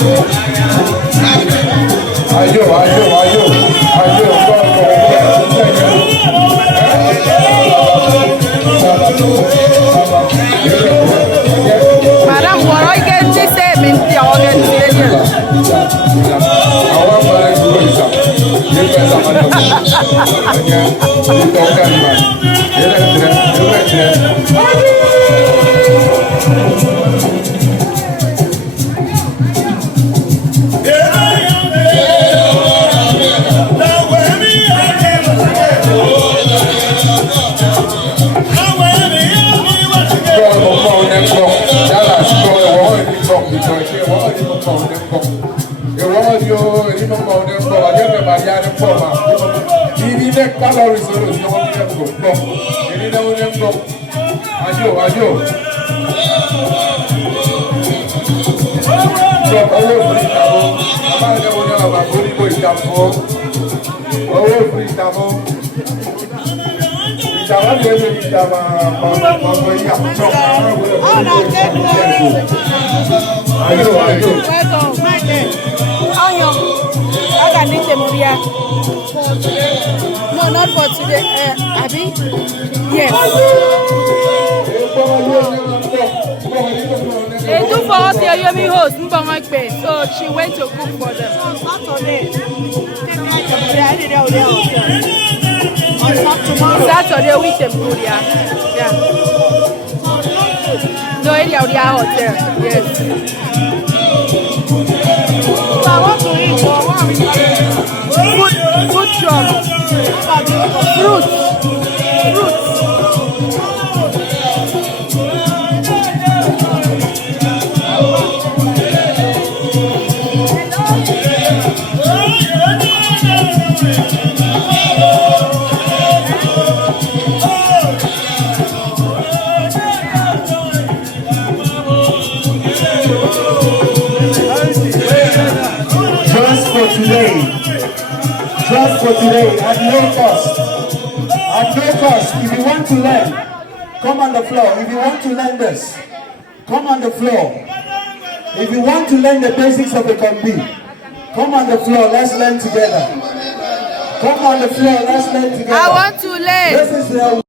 Madam, what I get to say, means the organization. Calories are the No, not for today. Abby? Yes. They do for us here, Yomi host, so she went to cook for them. Saturday with them, yeah. No, area hotel. Yes. So I want to eat. Food truck. Fruits. Just for today, at no cost. At no cost. If you want to learn, come on the floor. If you want to learn this, come on the floor. If you want to learn the basics of the combi, come on the floor. Let's learn together. Come on the floor. Let's learn together. I want to learn. This is the